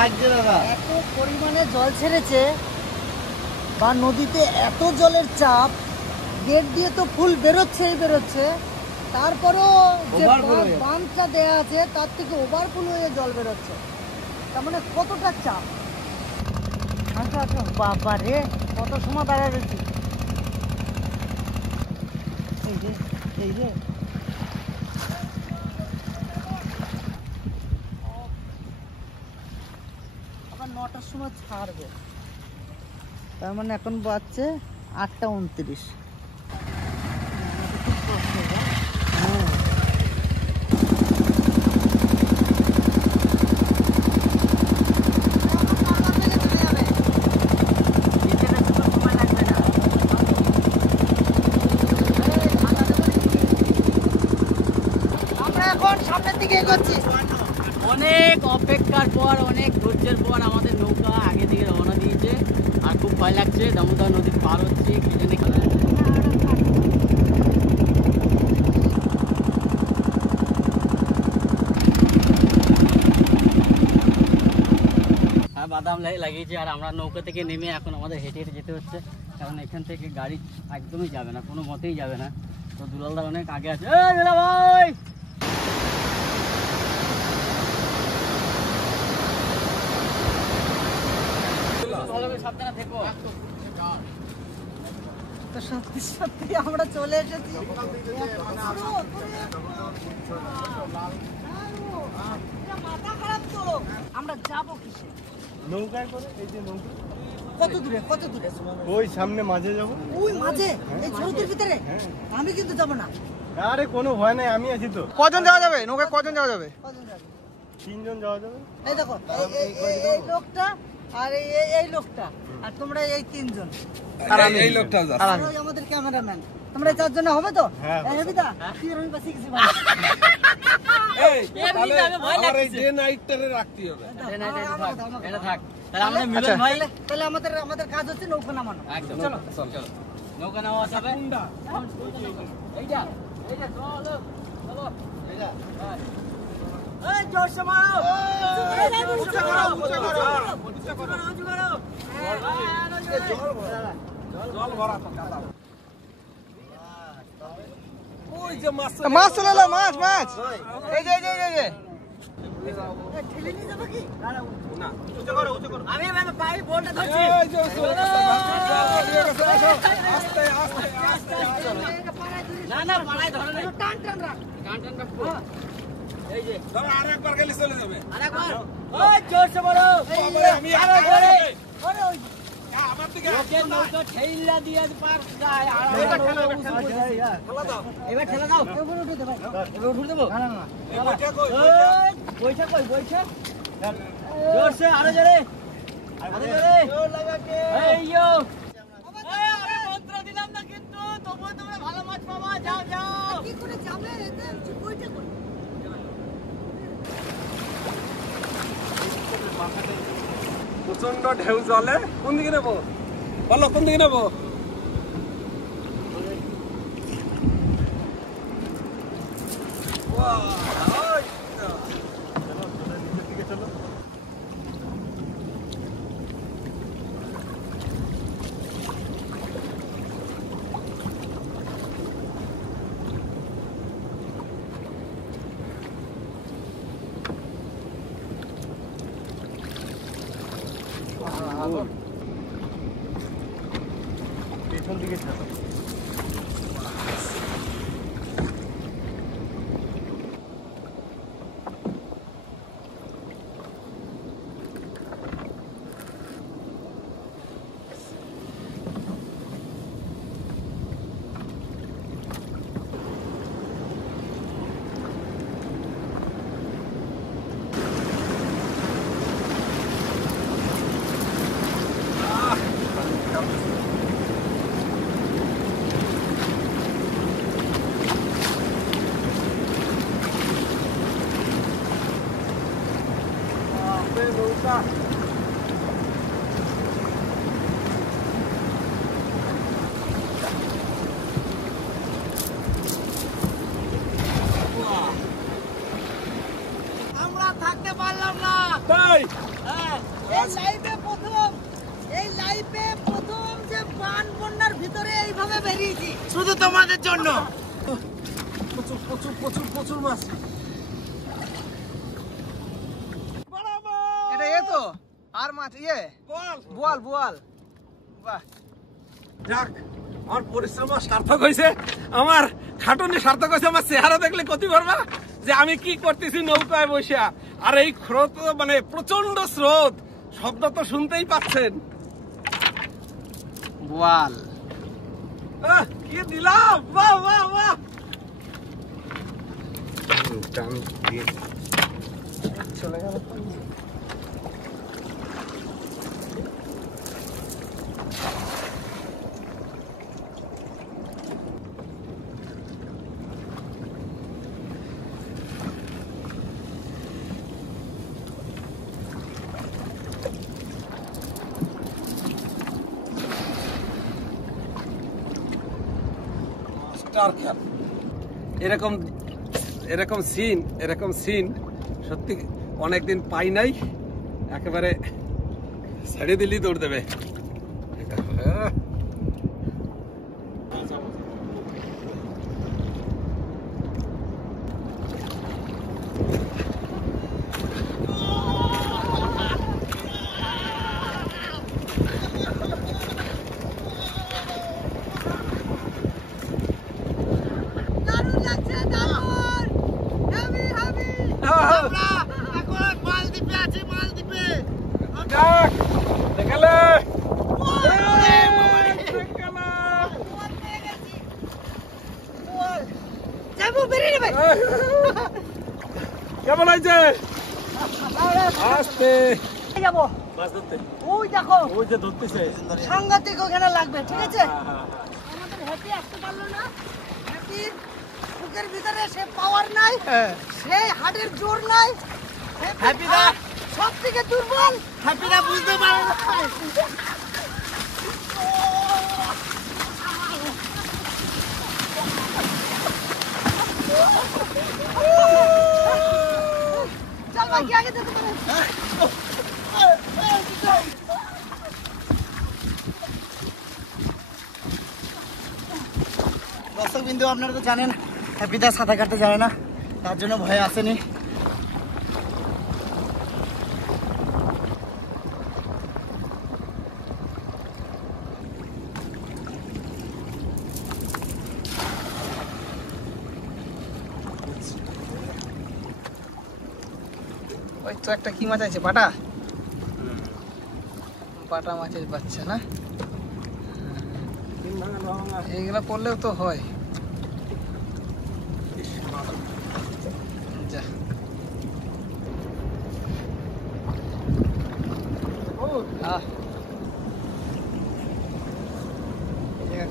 লাগছে দাদা, এত পরিমাণে জল ছেড়েছে বা নদীতে এত জলের চাপ, গেট দিয়ে তো ফুল বেরোচ্ছে, তারপরেও যে বাঁধটা দেয়া আছে তার থেকে ওভারফুল হয়ে জল বেরোচ্ছে, তার মানে কতটা চাপ। আচ্ছা আচ্ছা, বাবা রে, কত সময় দাঁড়ায় রয়েছি। এই যে আবার 9টার সময় ছাড়বে, তার মানে এখন বাজছে 8টা 29। অনেক অপেক্ষার পর, অনেক ধৈর্যের পর আমাদের নৌকা আগে দিকে রওনা দিয়েছে। আর খুব ভয় লাগছে, দামোদর নদী পার হচ্ছে, কি জানি। হ্যাঁ, বাদাম লাগিয়েছে। আর আমরা নৌকা থেকে নেমে এখন আমাদের হেঁটে হেঁটে যেতে হচ্ছে, কারণ এখান থেকে গাড়ি একদমই যাবে না, কোনো মতেই যাবে না। তো দুলালদার অনেক আগে আছে। ভাই, সাবধানে থেকো। তো সত্যি সত্যি আমরা চলে এসেছি। মাথা খারাপ তো, আমরা যাবো কিসে? নৌকায় করে। এই যে নৌকা কত দূরে? ওই সামনে মাঝে যাবো। ওই মাঝে এই ঝড়ের ভিতরে? আমি কিন্তু যাবো না। আরে কোনো ভয় নাই, আমি আছি তো। কজন যাওয়া যাবে নৌকায়? কজন যাওয়া যাবে? 3 জন যাওয়া যাবে। এই দেখো, এই লোকটা আর এই লোকটা, আর তোমরা এই 3 জন, আর আমি এই লোকটা আমাদের ক্যামেরাম্যান। তোমরা 4 জন হবে তো? হ্যাঁ। হেবিদা, তুই আর আমি বাসি গেছি ভাই। তাহলে আমাদের কাজ হচ্ছে নৌকা নামানো। চলো নৌকা নামা যাবে। এইটা চলো চলো, এই জোরসে মারো, জল ভরা তো কাদা। ওই যে মাছ চলে এলো, মাছ মাছ। এই যে ঠেলে নিয়ে যাবো কি? না, উঁচু করো। আমি পাই বোলটা ধরছি। আস্তে না পাড়ায় ধরে না, টান রাখ। এই যে ধরো, আরেকবার গেলে চলে যাবে। আরেকবার ওই জোরসে বলো। আমি আরে ওই আমার দিকে ওকে নৌকা ঠেইলা দিয়ে পার যায়। আর এটা ঠেলা দাও, এবার ঠেলা দাও। এবার উঠে দে ভাই, এবার উঠে দেবো। না এই বইটা কই জোরসে, আরে জোরে জোর লাগাকে। এই ইয়ো, আরে মন্ত্র দিলাম না, কিন্তু তবুও তোমরা ভালো মাছ পাবা। যাও কি করে যাবে? এতে বইটা কই? প্রচন্ড ঢেউ জলে। কোন দিকে নেবো বলো, কোন দিকে নেবো? পেছন দিকে ছাড়ো। আমরা থাকতে পারলাম না। তাই হ্যাঁ, বেরিয়েছি শুধু তোমাদের জন্য। প্রচুর প্রচুর প্রচুর প্রচুর মাছ। এটা এ তো আর মাছ বোয়াল বোয়াল। বাহ, যাক আমার পরিশ্রম সার্থক হয়েছে, আমার খাটুনি সার্থক হয়েছে। আমার চেহারা দেখলে কতি পারবা যে আমি কি করতেছি নৌকায় বসে। আর এই স্রোত মানে প্রচন্ড স্রোত, শব্দ তো শুনতেই পাচ্ছেন। বোয়াল কি দিলাম, বাহ বাহ বাহ। চলে গেল। এরকম এরকম সিন সত্যি অনেকদিন পাই নাই। একেবারে ছেড়ে দিলেই দৌড় দেবে। দারুণ লাগছে, দারুণ। Heavy heavy. আমরা এখন মালদ্বীপে আছি, মালদ্বীপে। যাক, দেখালে। যাবো, বেরিয়ে নেবে। কেমন হয়েছে? আসতে যাবো, মাছ ধরতে, ওই দেখো ওই যে ধরতেছে। সাংঘাতিক ওখানে লাগবে, ঠিক আছে? আমাদের হ্যাপি আসতে পারলো না। হ্যাপি বুকের ভিতরে সে পাওয়ার নাই, সে হার্টের জোর নাই। হ্যাপি দা সব থেকে দুর্বল। হ্যাপি দা বুঝতে পারে না। চল ভাই, কি আগে যেতে পারে? দর্শক বিন্দু, আপনারা তো জানেন হ্যাপিদা সাঁতার কাটতে জানে না, তার জন্য ভয়ে আসেনি। ওই তো একটা কি মাছ আছে, বাটা বাটা মাছের বাচ্চা না? এইগুলা পড়লেও তো হয়। যা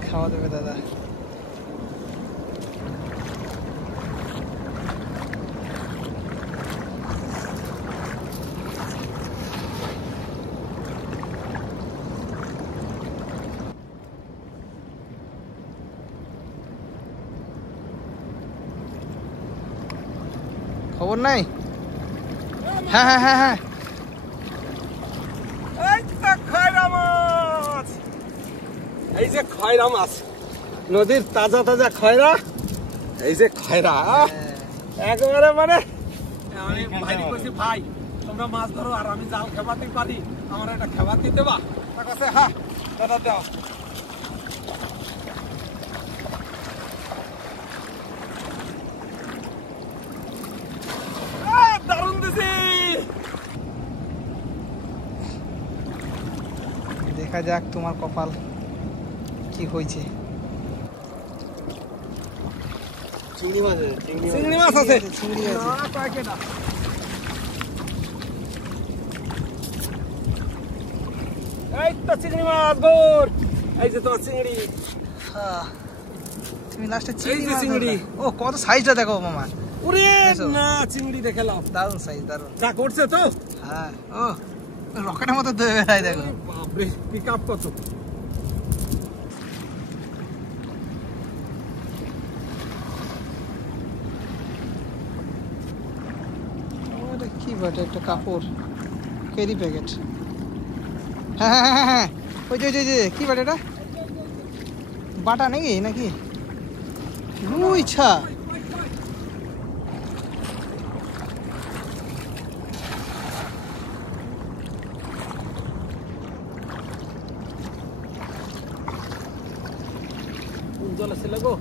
খাওয়া দেবে দাদা। খবর নাই? হ্যাঁ হ্যাঁ হ্যাঁ হ্যাঁ, এই তো খয়রা মাছ, এই যে খয়রা মাছ, নদীর তাজা তাজা খয়রা। এই যে খয়রা, একেবারে মানে আমি ভাইকে বলছি, ভাই তোমরা মাছ ধরো আর আমি জাল খেপাতে পারি, আমার একটা খেপাতে দেবা? তা কাছে হ্যাঁ দাদা দাও। দারুণ দিছি। দেখা যাক তোমার কপাল কি হয়েছে। চিংড়ি মাছ আছে, চিংড়ি মাছ আছে, চিংড়ি আছে। এই তো চিংড়ি মাছ গোর, এই যে তোমার চিংড়ি। হ্যাঁ, তুমি লাস্টে এই চিংড়ি যে মাছ চিংড়ি। ধরলা। ও কত সাইজটা দেখো মামা, ওরে এসো। না, চিংড়ি দেখালাম, দারুণ সাইজ, দারুণ। যা করছে তো। হ্যাঁ, ও রকেটের মতো দৌড়ে বেড়ায় দেখো। বাপরে, পিক আপ কত। ওটা কি বটে, একটা কাপড়, ক্যারি প্যাকেট। হ্যাঁ হ্যাঁ হ্যাঁ হ্যাঁ, ওই যে ওই যে কি বটে এটা, বাটা নাকি নাকি রুই ছা জল আছে লাগো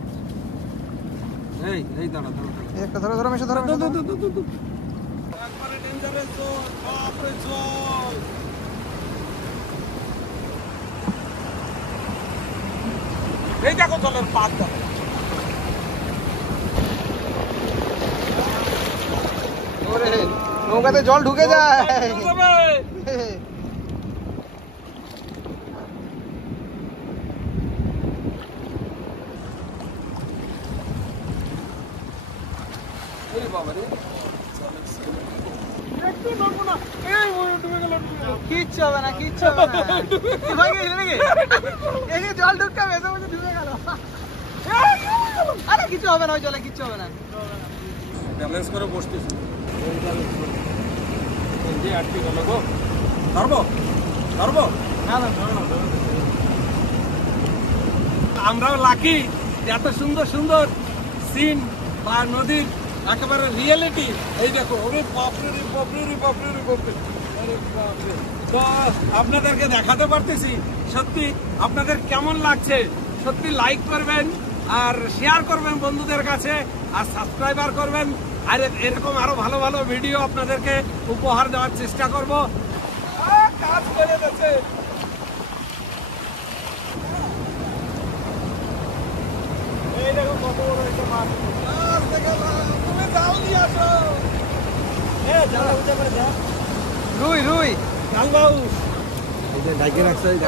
এই দাঁড়া একটা ধরো ধরো মেশো ধরো একবারে ডেঞ্জারাস জল বাপরে জল এই দেখো জলের পাত দেখো ওরে নৌকাতে জল ঢুকে যায় কিচ্ছু হবে না কিচ্ছু হবে না ভাই গেছে নাকি এই যে জল ঢুকতে মেসে মধ্যে ঢুকে গেল আরে কিছু হবে না ওই জলে কিচ্ছু হবে না ব্যালেন্স করে বসতেছি এই যে আটকে গেল গো ধরবো ধরবো না না আমরাও লাকি এত সুন্দর সুন্দর সিন বা নদীর একেবারে রিয়েলিটি এই দেখো ওরে বাপরে রে বাপরে রে বাপরে রে বাপরে আরে বাপরে তো আপনাদেরকে দেখাতে পারতেছি সত্যি আপনাদের কেমন লাগছে সত্যি লাইক করবেন আর শেয়ার করবেন বন্ধুদের কাছে আর সাবস্ক্রাইবার করবেন আর এরকম আরো ভালো ভালো ভিডিও আপনাদেরকে উপহার দেওয়ার চেষ্টা করব কাজ করে যাচ্ছে এই দেখো কত বড় একটা মাছ তুমি জাল দিয়ে আসো জাল উঠে করে যা রুই রুই জাল দাও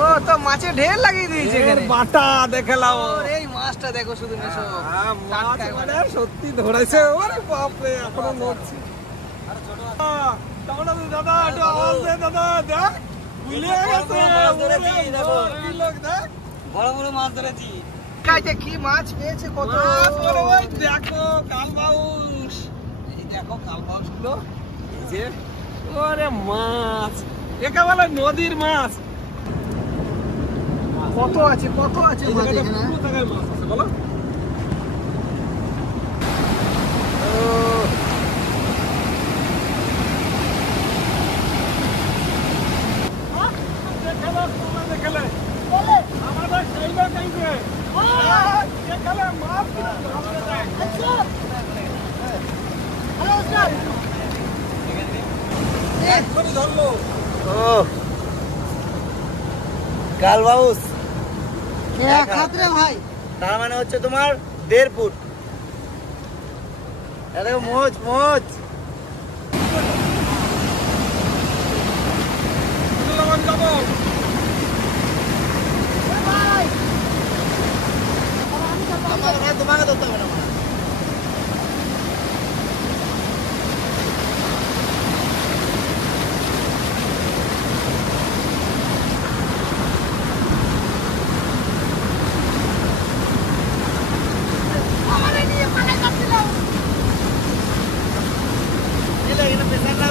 ও তো মাছে ঢের লাগিয়ে দিয়েছে এখানে বাটা দেখে লাও ওরে এই মাছটা দেখো শুধু মেশো মাছ মানে সত্যি ধরেছে ওরে বাপ রে এখনো নড়ছে আরে ছোট দাদা একটু আওয়াজ দে দাদা দেখ ভুলে গেছে মাছ ধরেছি, দেখো। কি লোক দেখ বড় বড় মাছ ধরেছি। কাইতে কি মাছ পেয়েছে কত মাছ বলে ওই দেখো কালবাউস এই দেখো কালবাউস গুলো এই যে ওরে মাছ একে বলে নদীর মাছ কত আছে এই মাছ জায়গাটা এখানে পুরো জায়গায় মাছ আছে বলো দেখালে আমাদের খাইবা কাইবে দেখালে মাছ ধরতে যায় এক্ষুনি ধরলো কালবাউস খাতরে ভাই তার মানে হচ্ছে তোমার 1.5 ফুট। এটা মোজ মোজ লবণ যাবো তোমাকে ধরতে হবে না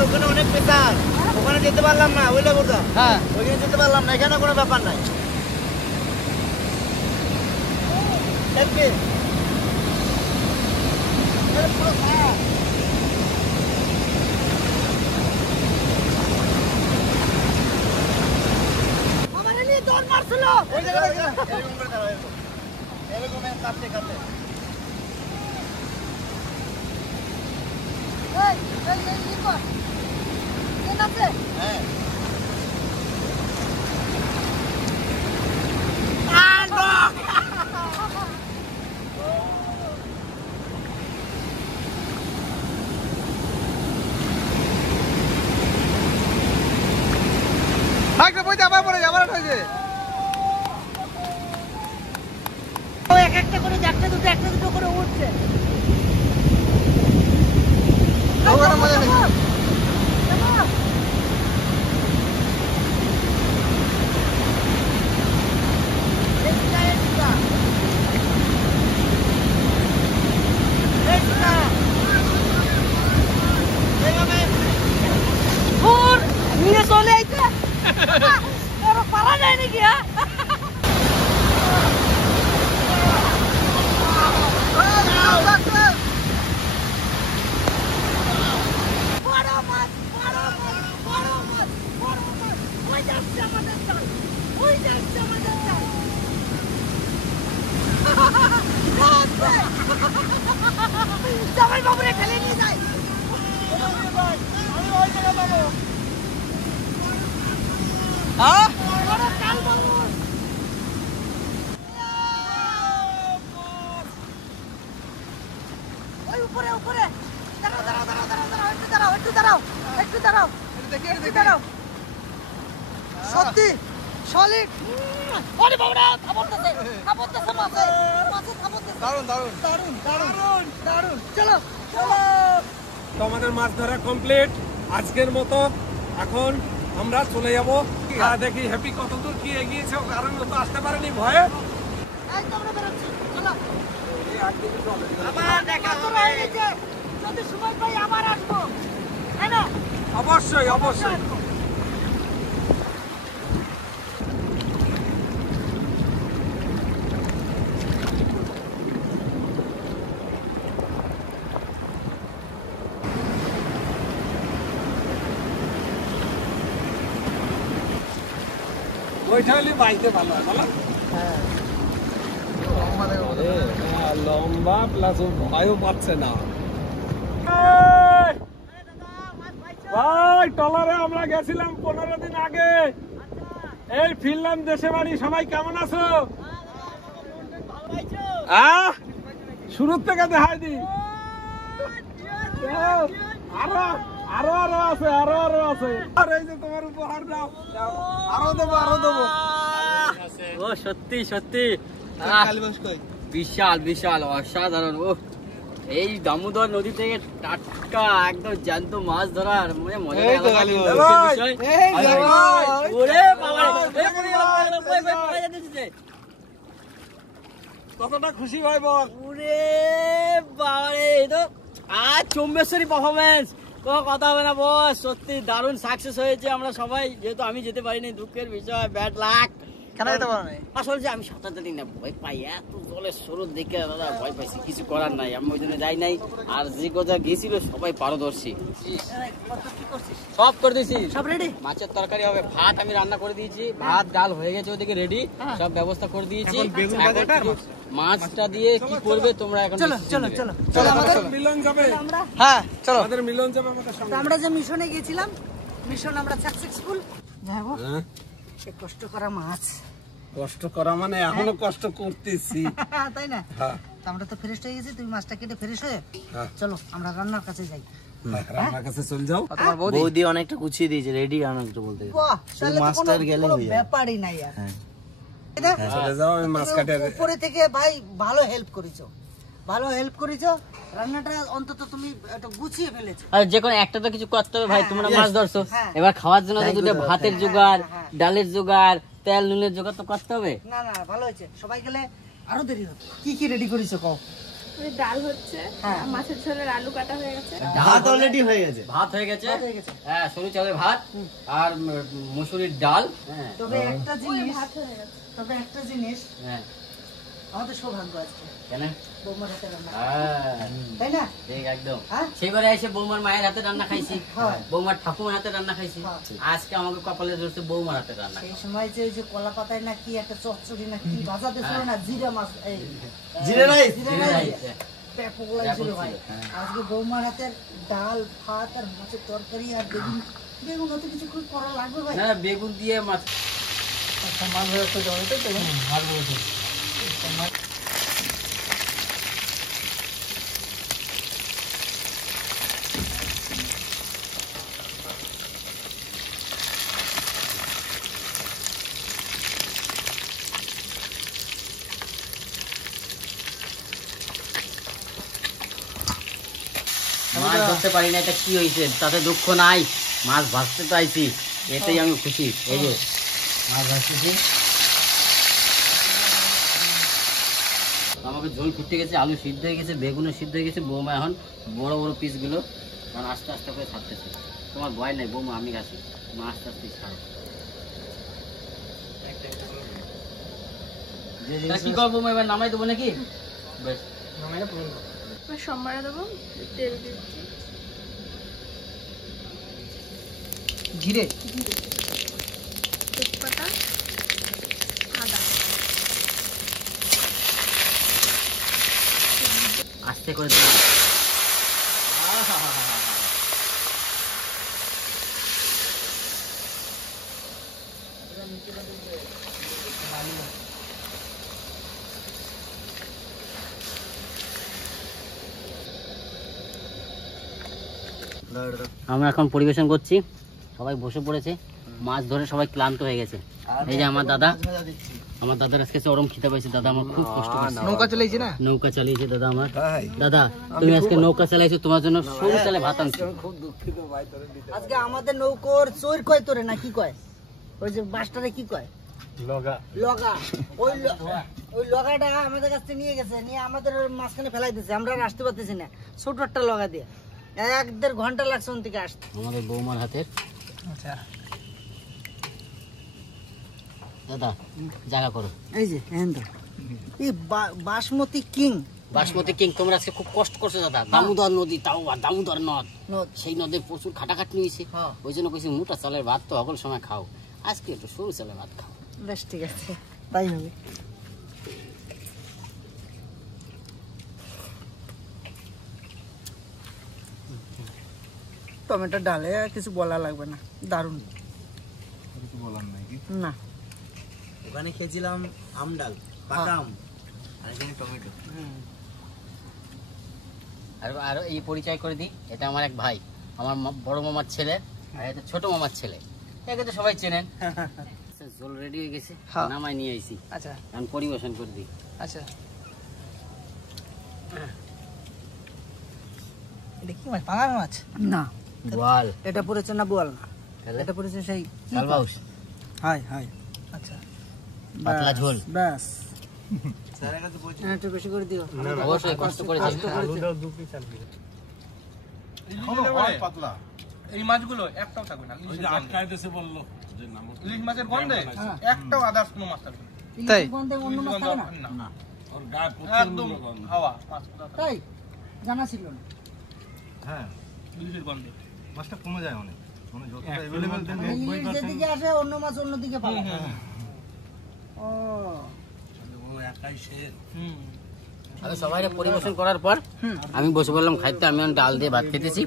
ওখানে অনেক পেশার ওখানে যেতে পারলাম না ওইটা কোথা হ্যাঁ ওইখানে যেতে পারলাম না এখানে কোনো ব্যাপার নাই ওই জায়গাটা এরকম করে দাঁড়াও এরকম কাটতে কাটতে হ্যাঁ থাকবে বই আবার পরে যাবার হয়েছে এক একটা করে একটা দুটো করে উঠছে ওখানে মজা নেই নিয়ে চলে আইছে পালা যায় নাকি হ্যাঁ জামাই বাবুরে ফেলে নিয়ে যায়। আমি ওই জায়গা যাবো। বড় কাল বাবু। ওই উপরে উপরে। দাঁড়াও দাঁড়াও দাঁড়াও দাঁড়াও দাঁড়াও, একটু দাঁড়াও একটু দাঁড়াও একটু দাঁড়াও একটু দাঁড়াও। সত্যি সলিড। ওরে বাবুরা খাবতেছে খাবতেছে মাছে মাছে খাবতেছে। দারুণ দারুণ দারুণ দারুণ দারুণ। চলো চলো। তো আমাদের মাছ ধরা কমপ্লিট আজকের মতো। এখন আমরা চলে যাবো। দেখি হ্যাপি কতদূর কি এগিয়েছে, কারণ তো আসতে পারেনি ভয়ে। এই তো আমরা বেরোচ্ছি, চলো। আবার দেখা তোরা এই যে, যদি সময় পাই আবার আসবো, তাই না? অবশ্যই অবশ্যই। ওইটা হলে বাইতে ভালো হয় বলো। লম্বা প্লাস ভয়ও পাচ্ছে না। ভাই টলারে আমরা গেছিলাম 15 দিন আগে। এই ফিনল্যান্ড দেশে বাড়ি। সবাই কেমন আছো? শুরুর থেকে দেখাই দি। আরো আরো আরো আছে আরো আরো আছে। আর এই যে তোমার উপহার দাও। আরো দেবো আরো দেবো। ও সত্যি সত্যি বিশাল বিশাল অসাধারণ। ও এই দামোদর নদী থেকে টাটকা একদম জ্যান্ত মাছ ধরার মানে মজা। কতটা খুশি ভাই বল। ওরে বাবারে, এই তো আজ চম্বেশ্বরী পারফরমেন্স, কোনো কথা হবে না বস। সত্যি দারুণ সাকসেস হয়েছে। আমরা সবাই, যেহেতু আমি যেতে পারিনি, দুঃখের বিষয়, ব্যাড লাক। কেন যেতে পারো না? আসলে যে আমি সাঁতার জানি না, ভয় পাই। এত জলের স্রোত দেখে দাদা ভয় পাইছি, কিছু করার নাই। আমি ওই জন্য যাই নাই। আর যে কথা গেছিল সবাই পারদর্শী, সব করে দিয়েছি। সব রেডি? মাছের তরকারি হবে, ভাত আমি রান্না করে দিয়েছি, ভাত ডাল হয়ে গেছে ওদিকে রেডি, সব ব্যবস্থা করে দিয়েছি। এখন মাছটা দিয়ে কি করবে তোমরা এখন? চলো চলো চলো চলো চলো আমাদের আমাদের মিলন যাবে। আমরা হ্যাঁ চলো। আমাদের মিলন যাবে আমাদের সঙ্গে। আমরা যে মিশনে গিয়েছিলাম, মিশন আমরা সাকসেসফুল। যাই হোক, সে কষ্ট করা মাছ। কষ্ট করা মানে এখনো কষ্ট করতেছি, তাই না? হ্যাঁ তো আমরা তো ফ্রেশ হয়ে গেছি, তুমি মাছটা কেটে ফ্রেশ হয়ে হ্যাঁ। চলো আমরা রান্নার কাছে যাই। রান্নার কাছে চলে যাও। তোমার বৌদি অনেকটা গুছিয়ে দিয়েছে, রেডি রান্না বলতে। বাহ, তাহলে তো কোনো ব্যাপারই নাই আর। তাই না? চলে যাও, আমি মাছ কাটে। উপরে থেকে ভাই ভালো হেল্প করেছো, ভালো হেল্প করেছো। রান্নাটা অন্তত তুমি একটু গুছিয়ে ফেলেছো। আর যে কোনো একটা তো কিছু করতে হবে ভাই, তোমরা মাছ ধরছো, হ্যাঁ। এবার খাওয়ার জন্য তো দুটো ভাতের জোগাড়, ডালের জোগাড়, তেল নুনের জোগাড় তো করতে হবে। না না, ভালো হয়েছে। সবাই গেলে আরো দেরি হবে। কি কি রেডি করেছো কও? ওই ডাল হচ্ছে, হ্যাঁ। মাছের ঝোলের আলু কাটা হয়ে গেছে, ভাত অলরেডি হয়ে গেছে, ভাত হয়ে গেছে, হয়ে গেছে। হ্যাঁ, সরু চালের ভাত আর মসুরির ডাল। হ্যাঁ তবে একটা জিনিস, ভাত হয়ে গেছে। তবে একটা জিনিস, হ্যাঁ, আমাদের সৌভাগ্য আজকে কেন? বৌমার হাতে রান্না, হ্যাঁ, তাই না? ঠিক একদম। হ্যাঁ? সেবারে এসে বৌমার মায়ের হাতে রান্না খাইছি, হ্যাঁ। বৌমার ঠাকুমার হাতে রান্না খাইছি, হ্যাঁ। আজকে আমাকে কপালে ধরছে বৌমার হাতে রান্না। সেই সময় যে ওই যে কলা পাতায় না কি একটা চচ্চড়ি না কি ভাজাতে ছিল না, জিরা মাছ, এই জিরা রাইস, জিরা জিরা রাইস, রাইস, ব্যাপক লাগছিল ভাই। আজকে বৌমার হাতের ডাল ভাত আর মাছের তরকারি আর বেগুন, বেগুন হতে কিছু খুব করা লাগবে ভাই। না বেগুন দিয়ে মাছ। মাছ ভাজা যাবে তো তো ভালো বলছো। মাছ ধরতে পারি না, এটা কি হয়েছে তাতে দুঃখ নাই, মাছ ভাজতে তো আইছি, এতেই আমি খুশি। এই যে মাছ ভাজতেছি, আমাকে ঝোল ফুটে গেছে, আলু সিদ্ধ হয়ে গেছে, বেগুনও সিদ্ধ হয়ে গেছে। বৌমা এখন বড় বড় পিসগুলো কারণ আস্তে আস্তে করে ছাড়তেছে। তোমার ভয় নাই বৌমা, আমি গেছি, মা আস্তে আস্তে ছাড়ো। কি করবো বৌমা, এবার নামাই দেবো নাকি? বেশ, নামাই এবার সোমবারে দেবো, তেল দিচ্ছি, ঘিরে তেজপাতা, আদা, আস্তে করে দিলাম। আমরা এখন পরিবেশন করছি, সবাই বসে পড়েছে, মাছ ধরে সবাই ক্লান্ত হয়ে গেছে। এই যে আমার দাদা, আমার দাদার আজকে চরম খিদে পাইছে। দাদা আমার খুব কষ্ট হচ্ছে। নৌকা চালাইছি না, নৌকা চালিয়েছে দাদা আমার। দাদা তুমি আজকে নৌকা চালাইছো, তোমার জন্য সরু চালে ভাত আনছি। আজকে আমাদের নৌকোর চোর কয় তোরে না কি কয়, ওই যে বাসটারে কি কয়, লগা। ওই লগাটা আমাদের কাছে নিয়ে গেছে, নিয়ে আমাদের মাঝখানে ফেলাই দিয়েছে। আমরা আর আসতে পারতেছি না, ছোট একটা লগা দিয়ে 1-1.5 ঘন্টা লাগছে ওন থেকে আসতে। আমাদের বৌমার হাতের। আচ্ছা দাদা জায়গা করো। এই যে এই বাসমতি কিং। বাসমতি কিং, তোমরা আজকে খুব কষ্ট করছো দাদা। দামোদর নদী, তাও দামোদর নদ, সেই নদে প্রচুর খাটাখাটনি হয়েছে। ওই জন্য কইছি মোটা চালের ভাত তো সকল সময় খাও, আজকে একটু সরু চালের ভাত খাও। বেশ ঠিক আছে, তাই হবে। টমেটো ডালে আর কিছু বলা লাগবে না, দারুণ। কিছু বলার নাই কি? না, ওখানে খেয়েছিলাম আম ডাল, পাকা আম, আর এখানে টমেটো। আর এই পরিচয় করে দিই, এটা আমার এক ভাই, আমার বড় মামার ছেলে, আর এটা ছোট মামার ছেলে। একে তো সবাই চেনেন। জল রেডি হয়ে গেছে, নামাই নিয়ে আইছি। আচ্ছা আমি পরিবেশন করে দিই। আচ্ছা, এটা কি মাছ, পাঙাশ মাছ? না, বোয়াল। এটা পড়েছে না বোয়াল না, তাহলে এটা পড়েছে সেই কালবাউস, হাই হাই। আচ্ছা পাতলা ঝোল। ব্যাস, স্যারের কাছে বলছি একটু বেশি করে দিও। অবশ্যই কষ্ট করেছে। পাতলা এই মাছগুলো একটাও থাকবে না, ওই যে আটকায় দেশে বললো যে নাম ইলিশ মাছের গন্ধে একটাও আদার্স কোনো মাছ থাকবে না। তাই গন্ধে অন্য মাছ খাবে না? না, ওর গায়ে একদম প্রচন্ড গন্ধ। হাওয়া মাছ, তাই জানা ছিল না। হ্যাঁ, ইলিশের গন্ধে মাছটা কমে যায় অনেক, মানে যতটা অ্যাভেলেবল দেন ইলিশ যেদিকে আসে অন্য মাছ অন্যদিকে পাবে। ও ও একাই শেষ। আমি সবাই পরিবেশন করার পর আমি বসে বললাম খাইতে। আমি ডাল দিয়ে ভাত খেতেছি।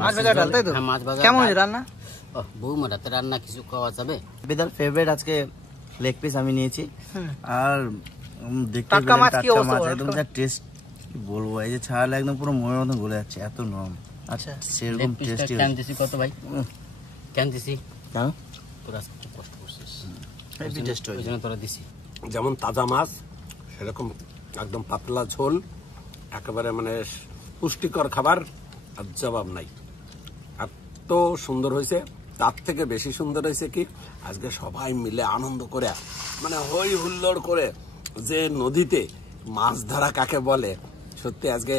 মাছ ভাজা ডাল, তাই তো? হ্যাঁ, মাছ ভাজা। কেমন হয়েছে রান্না? বৌমা রাতে রান্না কিছু খাওয়া যাবে। বেদার ফেভারিট আজকে লেগ পিস আমি নিয়েছি। আর দেখতে টাটকা পেলেন মাছ, কি টাটকা অবস্থা মাছ, বলো? একদম যা টেস্ট বলবো, এই যে ছাড়ালে একদম পুরো মনের মতন গলে যাচ্ছে, এত নরম। আচ্ছা সেরকম টেস্টি কেন দিছি কত ভাই, কেন দিছি? কেন তোরা আজকে খুব কষ্ট করছিস, হেভি টেস্ট ওই হয়েছে। জন্য তোরা দিছি। যেমন তাজা মাছ সেরকম একদম পাতলা ঝোল, একেবারে মানে পুষ্টিকর খাবার, আর জবাব নাই। এত সুন্দর হয়েছে। তার থেকে বেশি সুন্দর হয়েছে কি, আজকে সবাই মিলে আনন্দ করে, মানে হই হুল্লোড় করে যে নদীতে মাছ ধরা কাকে বলে, সত্যি আজকে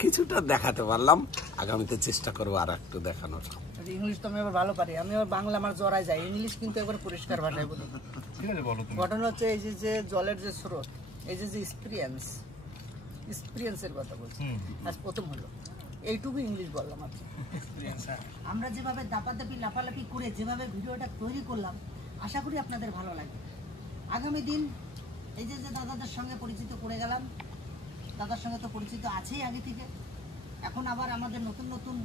কিছুটা দেখাতে পারলাম। আগামীতে চেষ্টা করবো আর একটু দেখানোর। ইংলিশ তো আমি আবার ভালো পারি, আমি আবার বাংলা আমার জড়ায় যায়, ইংলিশ কিন্তু একবার পরিষ্কার ভাষায় বলি। ঠিক আছে, বলো তুমি। ঘটনা হচ্ছে এই যে জলের যে স্রোত, এই যে এক্সপিরিয়েন্সের কথা বলছি। আজ প্রথম হলো এইটুকু ইংলিশ বললাম। আচ্ছা, আমরা যেভাবে দাপাদাপি লাফালাফি করে যেভাবে ভিডিওটা তৈরি করলাম, আশা করি আপনাদের ভালো লাগবে। আগামী দিন এই যে দাদাদের সঙ্গে পরিচিত করে গেলাম, দাদার সঙ্গে তো পরিচিত আছেই আগে থেকে, এখন আবার আমাদের নতুন নতুন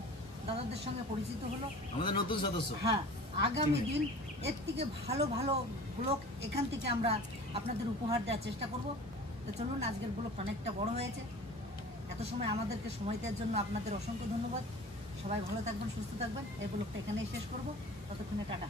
দাদাদের সঙ্গে পরিচিত হলো, আমাদের নতুন সদস্য। হ্যাঁ, আগামী দিন এর থেকে ভালো ভালো ব্লগ এখান থেকে আমরা আপনাদের উপহার দেওয়ার চেষ্টা করব। তো চলুন, আজকের ব্লগ অনেকটা বড় হয়েছে, এত সময় আমাদেরকে সময় দেওয়ার জন্য আপনাদের অসংখ্য ধন্যবাদ। সবাই ভালো থাকবেন, সুস্থ থাকবেন। এই ব্লগটা এখানেই শেষ করব, ততক্ষণে টাটা।